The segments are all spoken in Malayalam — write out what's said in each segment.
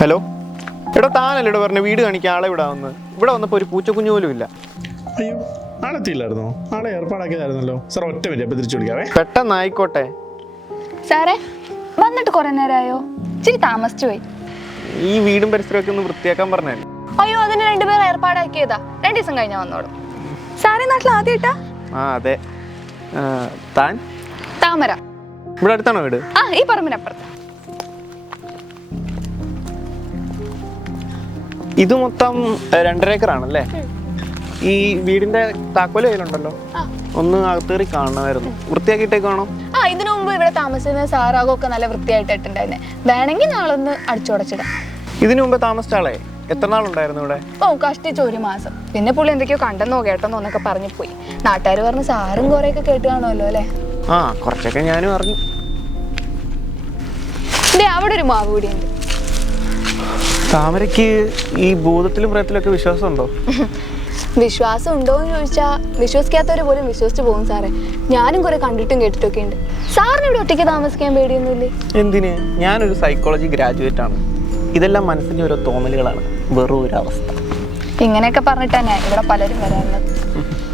ഹലോ, എടോ താനല്ലേടോ പറഞ്ഞ വീട് കാണിക്കാൻ ആളെ ഇവിടെ വന്നപ്പോൾ ഒരു പൂച്ചക്കുഞ്ഞു പോലും ഇല്ല. അയ്യോ, ആളെത്തിയില്ലായിരുന്നോ? ആളെ ഏർപ്പാടാക്കിയതായിരുന്നല്ലോ സാർ. ഒറ്റ മിനിറ്റ്, അപ്പം തിരിച്ചു വിളിക്കാവേ. പെട്ടെന്ന് ആയിക്കോട്ടെ സാറേ. വന്നിട്ട് കുറെ നേരമായോ? ഇച്ചിരി താമസിച്ചു പോയി. ഈ വീടും പരിസരമൊക്കെ ഒന്ന് വൃത്തിയാക്കാൻ പറഞ്ഞാൽ. അയ്യോ, അതിന് രണ്ടുപേർ ഏർപ്പാടാക്കിയതാ. 2 ദിവസം കഴിഞ്ഞാ വന്നോളും. സാറേ, നാട്ടിൽ ആദ്യമായിട്ടാ? ആ അതെ. താൻ താമര. ഇവിടെ അടുത്താണോ വീട്? ആ, ഈ പറമ്പിനപ്പുറത്ത്. ഇത് മൊത്തം 2.5 ഏക്കറാണല്ലേ? ഈ വീടിന്റെ താക്കോല് കയ്യിലുണ്ടല്ലോ, ഒന്ന് അകത്തേറി കാണണമായിരുന്നു. വൃത്തിയാക്കിയിട്ടേക്കാണോ? ആ, ഇതിനു മുമ്പ് ഇവിടെ താമസിക്കുന്ന സാറാകൊക്കെ നല്ല വൃത്തിയായിട്ടിട്ടുണ്ടായിരുന്നേ. വേണമെങ്കിൽ നാളൊന്ന് അടിച്ചുടച്ചിടാം. ഇതിനു മുമ്പ് താമസിച്ച ആളെ എത്ര നാളുണ്ടായിരുന്നു ഇവിടെ? ഓ, കഷ്ടിച്ച് 1 മാസം. പിന്നെ പുള്ളി എന്തൊക്കെയോ കണ്ടെന്നോ കേട്ടെന്നോ എന്നൊക്കെ പറഞ്ഞു പോയി. നാട്ടുകാർ പറഞ്ഞ് സാറും കുറെയൊക്കെ കേട്ട് കാണുമല്ലോ അല്ലേ? ആ, കുറച്ചൊക്കെ ഞാനും അറിഞ്ഞു. അവിടെ ഒരു മാവ് കൂടിയുണ്ട്. താമരയ്ക്ക് ഈ ഭൂതത്തിലും പ്രേതത്തിലൊക്കെ വിശ്വാസമുണ്ടോ? വിശ്വാസം ഉണ്ടോ എന്ന് ചോദിച്ചാൽ വിശ്വസിക്കാത്തവർ പോലും വിശ്വസിച്ച് പോകും സാറേ. ഞാനും കുറെ കണ്ടിട്ടും കേട്ടിട്ടൊക്കെ ഉണ്ട്. സാറിന് ഇവിടെ ഒറ്റയ്ക്ക് താമസിക്കാൻ പേടിയൊന്നുമില്ലേ? എന്തിന്? ഞാനൊരു സൈക്കോളജി ഗ്രാജുവേറ്റ് ആണ്. ഇതെല്ലാം മനസ്സിൻ്റെ ഓരോ തോന്നലുകളാണ്, വെറും ഒരു അവസ്ഥ. ഇങ്ങനെയൊക്കെ പറഞ്ഞിട്ട് തന്നെ ഇവിടെ പലരും വരാറുള്ളത്.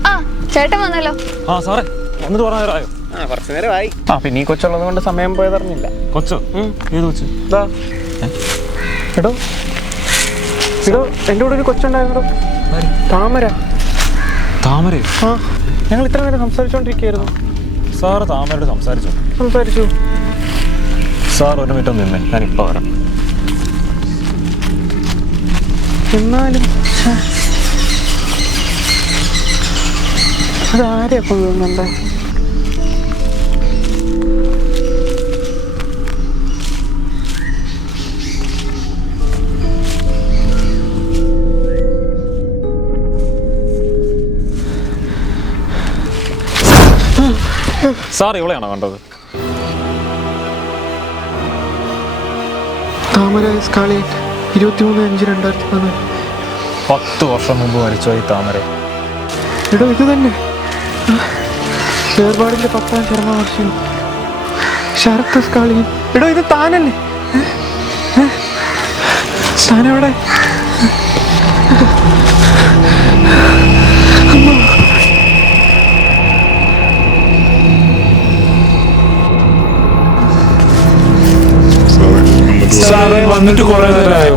ആ, ചേട്ടൻ വന്നല്ലോ. ആ സാറേ, വന്നിട്ട് പറഞ്ഞായോ? ആ, കുറച്ചു നേരമായി. ആ, പിന്നെ ഈ കൊച്ചുള്ളത് കൊണ്ട് സമയം പോയതറിഞ്ഞില്ല. കൊച്ചോ? ഏത് കൊച്ചു? ഇതാ എടോ, എൻ്റെ കൂടെ ഒരു കൊച്ചുണ്ടായിരുന്നോ, താമര. താമരയോ? ആ, ഞങ്ങൾ ഇത്ര നേരം സംസാരിച്ചോണ്ടിരിക്കുകയായിരുന്നു. സാറ് താമരയോട് സംസാരിച്ചു. സാർ 1 മിനിറ്റ് നിന്നേ, ഞാനിപ്പോൾ വരാം. എന്നാലും അതാരെയാ കൊള്ളുന്നുണ്ടേ? സാർ ഇവളെയാണോ കണ്ടത്? താമര 23/5/2014. 10 വർഷം മുമ്പ് മരിച്ചുപോയി താമര. എടോ, ഇത് തന്നെ ഏർപ്പാടിന്റെ 10ാം ചരമവാർഷികം. ശരത് സ്കാളിയൻ. എടോ, ഇത് താനല്ലേ? താനെവിടെ? സാറേ, വന്നിട്ട് കുറേ നേരമായോ?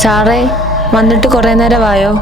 സാറേ, വന്നിട്ട് കുറേ നേരമായോ?